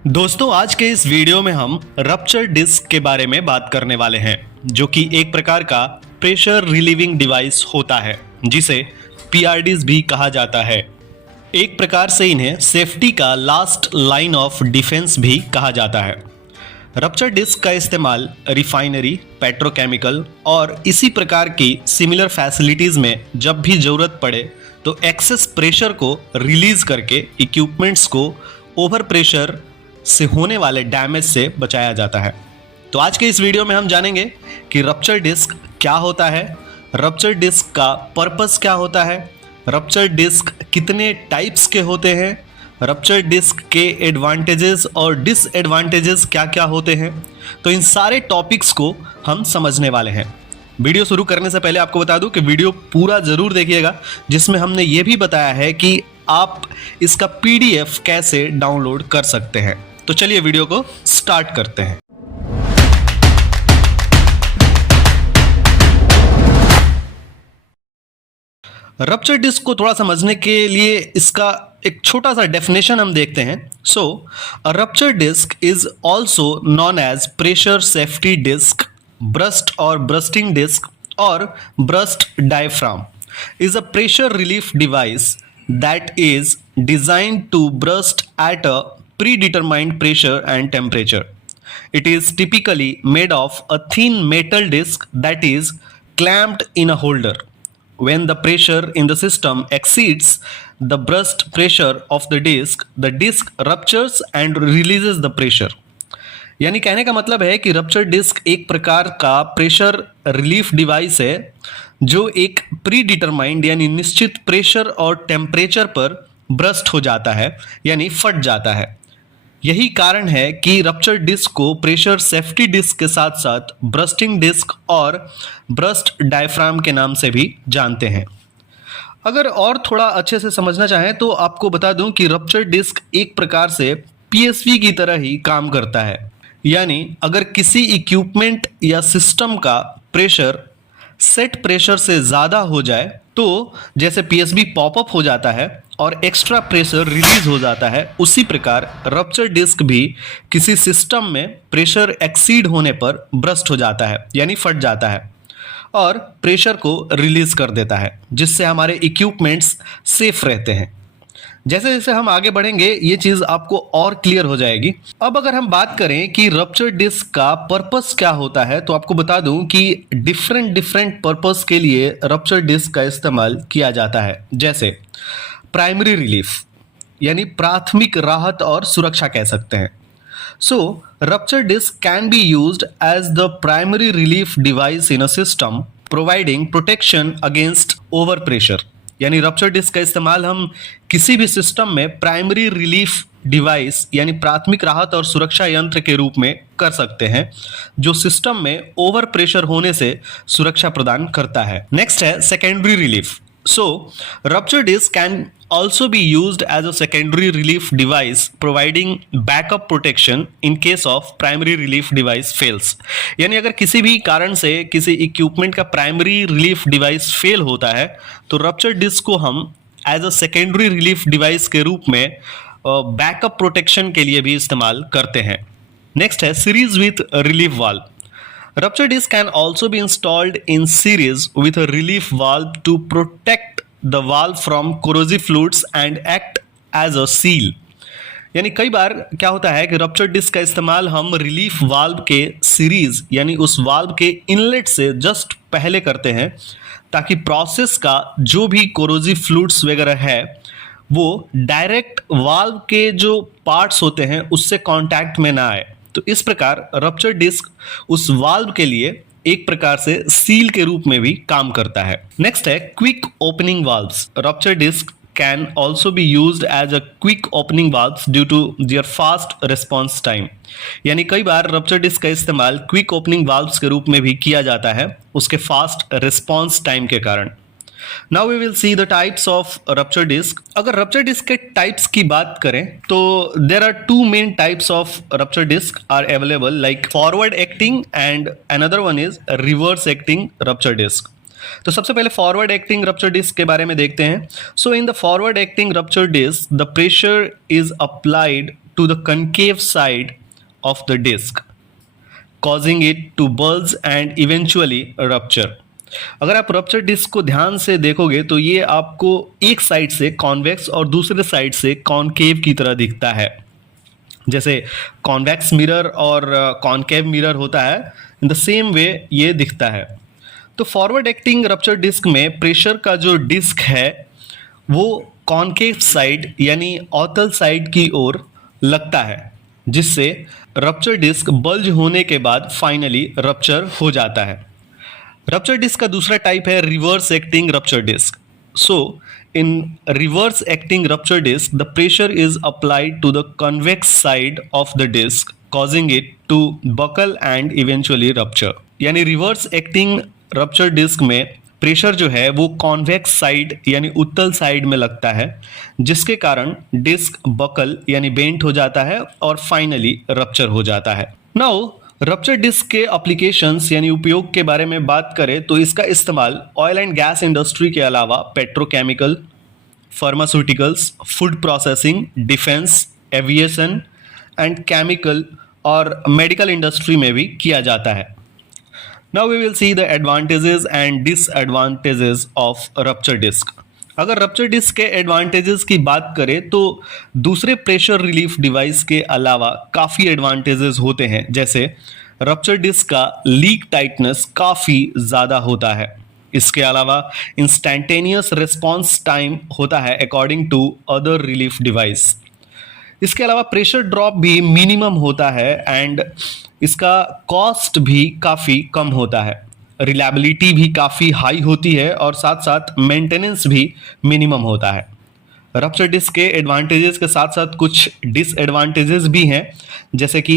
दोस्तों, आज के इस वीडियो में हम रप्चर डिस्क के बारे में बात करने वाले हैं, जो कि एक प्रकार का प्रेशर रिलीविंग डिवाइस होता है जिसे पीआरडीज भी कहा जाता है। एक प्रकार से इन्हें सेफ्टी का लास्ट लाइन ऑफ डिफेंस भी कहा जाता है। रप्चर डिस्क का इस्तेमाल रिफाइनरी, पेट्रोकेमिकल और इसी प्रकार की सिमिलर फैसिलिटीज में जब भी जरूरत पड़े तो एक्सेस प्रेशर को रिलीज करके इक्विपमेंट्स को ओवर प्रेशर से होने वाले डैमेज से बचाया जाता है। तो आज के इस वीडियो में हम जानेंगे कि रप्चर डिस्क क्या होता है, रप्चर डिस्क का पर्पस क्या होता है, रप्चर डिस्क कितने टाइप्स के होते हैं, रप्चर डिस्क के एडवांटेजेस और डिसएडवांटेजेस क्या क्या होते हैं। तो इन सारे टॉपिक्स को हम समझने वाले हैं। वीडियो शुरू करने से पहले आपको बता दूं कि वीडियो पूरा जरूर देखिएगा, जिसमें हमने ये भी बताया है कि आप इसका पीडीएफ कैसे डाउनलोड कर सकते हैं। तो चलिए वीडियो को स्टार्ट करते हैं। रप्चर डिस्क को थोड़ा समझने के लिए इसका एक छोटा सा डेफिनेशन हम देखते हैं। So a rupture disc is also known as pressure safety disc, burst और ब्रस्टिंग डिस्क और burst diaphragm is a pressure relief device that is designed to burst at a predetermined pressure and temperature. It is typically made of a thin metal disc that is clamped in a holder. When the pressure in the system exceeds the burst pressure of the disc ruptures and releases the pressure. यानी कहने का मतलब है कि rupture disc एक प्रकार का pressure relief device है जो एक प्री डिटरमाइंड यानी निश्चित प्रेशर और टेम्परेचर पर ब्रस्ट हो जाता है, यानी फट जाता है। यही कारण है कि रप्चर डिस्क को प्रेशर सेफ्टी डिस्क के साथ साथ ब्रस्टिंग डिस्क और ब्रस्ट डायफ्राम के नाम से भी जानते हैं। अगर और थोड़ा अच्छे से समझना चाहें तो आपको बता दूं कि रप्चर डिस्क एक प्रकार से पीएसवी की तरह ही काम करता है। यानी अगर किसी इक्विपमेंट या सिस्टम का प्रेशर सेट प्रेशर से ज़्यादा हो जाए तो जैसे पीएसवी पॉपअप हो जाता है और एक्स्ट्रा प्रेशर रिलीज हो जाता है, उसी प्रकार रप्चर डिस्क भी किसी सिस्टम में प्रेशर एक्सीड होने पर ब्रस्ट हो जाता है, यानी फट जाता है और प्रेशर को रिलीज कर देता है, जिससे हमारे इक्विपमेंट्स सेफ रहते हैं। जैसे जैसे हम आगे बढ़ेंगे ये चीज़ आपको और क्लियर हो जाएगी। अब अगर हम बात करें कि रप्चर डिस्क का पर्पस क्या होता है तो आपको बता दूं कि डिफरेंट पर्पस के लिए रप्चर डिस्क का इस्तेमाल किया जाता है। जैसे प्राइमरी रिलीफ यानी प्राथमिक राहत और सुरक्षा कह सकते हैं। So rupture disc can be used as the primary relief device in a system providing protection against over pressure. यानी रप्चर डिस्क का इस्तेमाल हम किसी भी सिस्टम में प्राइमरी रिलीफ डिवाइस यानी प्राथमिक राहत और सुरक्षा यंत्र के रूप में कर सकते हैं, जो सिस्टम में ओवर प्रेशर होने से सुरक्षा प्रदान करता है। नेक्स्ट है secondary relief. So rupture disc can also be used as a secondary relief device providing backup protection in case of primary relief device fails। यानी अगर किसी भी कारण से किसी इक्विपमेंट का प्राइमरी रिलीफ डिवाइस फेल होता है तो रप्चर डिस्क को हम as a secondary relief device के रूप में बैकअप प्रोटेक्शन के लिए भी इस्तेमाल करते हैं। नेक्स्ट है series with relief valve. Rupture disc can also be installed in series with a relief valve to protect the valve from corrosive fluids and act as a seal. यानी कई बार क्या होता है कि रप्चर डिस्क का इस्तेमाल हम रिलीफ वाल्व के सीरीज यानी उस वाल्व के इनलेट से जस्ट पहले करते हैं, ताकि प्रोसेस का जो भी कोरोसिव फ्लूइड्स वगैरह है वो डायरेक्ट वाल्व के जो पार्ट्स होते हैं उससे कांटेक्ट में ना आए। तो इस प्रकार रप्चर डिस्क उस वाल्व के लिए एक प्रकार से सील के रूप में भी काम करता है। नेक्स्ट है quick opening valves. Rupture disc can also be used as a quick opening valves due to their fast response time. यानी कई बार रप्चर डिस्क का इस्तेमाल क्विक ओपनिंग वाल्व्स के रूप में भी किया जाता है उसके फास्ट रिस्पॉन्स टाइम के कारण। Now we will see the types of rupture disc. अगर रप्चर डिस्क के टाइप्स की बात करें तो there are two main types of rupture disc are available, like forward acting and another one is reverse acting rupture disc. तो सबसे पहले forward acting rupture disc के बारे में देखते हैं। So in the forward acting rupture disc the pressure is applied to the concave side of the disc, causing it to bulge and eventually rupture. अगर आप रप्चर डिस्क को ध्यान से देखोगे तो ये आपको एक साइड से कॉन्वेक्स और दूसरे साइड से कॉनकेव की तरह दिखता है। जैसे कॉन्वेक्स मिरर और कॉनकेव मिरर होता है, इन द सेम वे ये दिखता है। तो फॉरवर्ड एक्टिंग रप्चर डिस्क में प्रेशर का जो डिस्क है वो कॉनकेव साइड यानी अवतल साइड की ओर लगता है, जिससे रप्चर डिस्क बल्ज होने के बाद फाइनली रप्चर हो जाता है। रप्चर डिस्क का दूसरा टाइप है reverse acting rupture disc. So in reverse acting rupture disc the pressure is applied to the convex side of the disc, causing it to buckle and eventually rupture. यानी reverse acting rupture disc में pressure जो है वो convex side यानी उत्तल side में लगता है, जिसके कारण डिस्क बकल यानी बेंट हो जाता है और फाइनली रप्चर हो जाता है। नाउ रप्चर डिस्क के एप्लीकेशंस यानी उपयोग के बारे में बात करें तो इसका इस्तेमाल ऑयल एंड गैस इंडस्ट्री के अलावा petrochemical, pharmaceuticals, food processing, defence, aviation and chemical और मेडिकल इंडस्ट्री में भी किया जाता है। Now we will see the advantages and disadvantages of rupture disc. अगर रप्चर डिस्क के एडवांटेजेस की बात करें तो दूसरे प्रेशर रिलीफ डिवाइस के अलावा काफ़ी एडवांटेजेस होते हैं। जैसे रप्चर डिस्क का लीक टाइटनेस काफ़ी ज़्यादा होता है। इसके अलावा इंस्टेंटेनियस रिस्पॉन्स टाइम होता है according to other relief device. इसके अलावा प्रेशर ड्रॉप भी मिनिमम होता है एंड इसका कॉस्ट भी काफ़ी कम होता है। रिलायबिलिटी भी काफ़ी हाई होती है और साथ साथ मेंटेनेंस भी मिनिमम होता है। रप्चर डिस्क के एडवांटेजेस के साथ साथ कुछ डिसएडवांटेजेस भी हैं, जैसे कि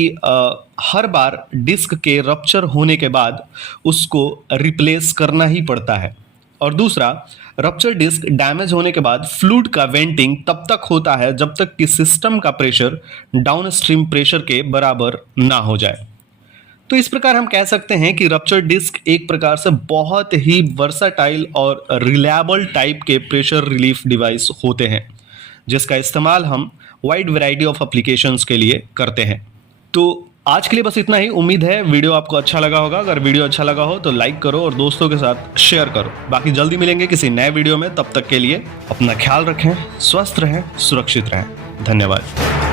हर बार डिस्क के रप्चर होने के बाद उसको रिप्लेस करना ही पड़ता है। और दूसरा, रप्चर डिस्क डैमेज होने के बाद फ्लूइड का वेंटिंग तब तक होता है जब तक कि सिस्टम का प्रेशर डाउनस्ट्रीम प्रेशर के बराबर ना हो जाए। तो इस प्रकार हम कह सकते हैं कि रप्चर डिस्क एक प्रकार से बहुत ही वर्साटाइल और रिलायबल टाइप के प्रेशर रिलीफ डिवाइस होते हैं, जिसका इस्तेमाल हम वाइड वैरायटी ऑफ एप्लीकेशंस के लिए करते हैं। तो आज के लिए बस इतना ही। उम्मीद है वीडियो आपको अच्छा लगा होगा। अगर वीडियो अच्छा लगा हो तो लाइक करो और दोस्तों के साथ शेयर करो। बाकी जल्दी मिलेंगे किसी नए वीडियो में। तब तक के लिए अपना ख्याल रखें, स्वस्थ रहें, सुरक्षित रहें। धन्यवाद।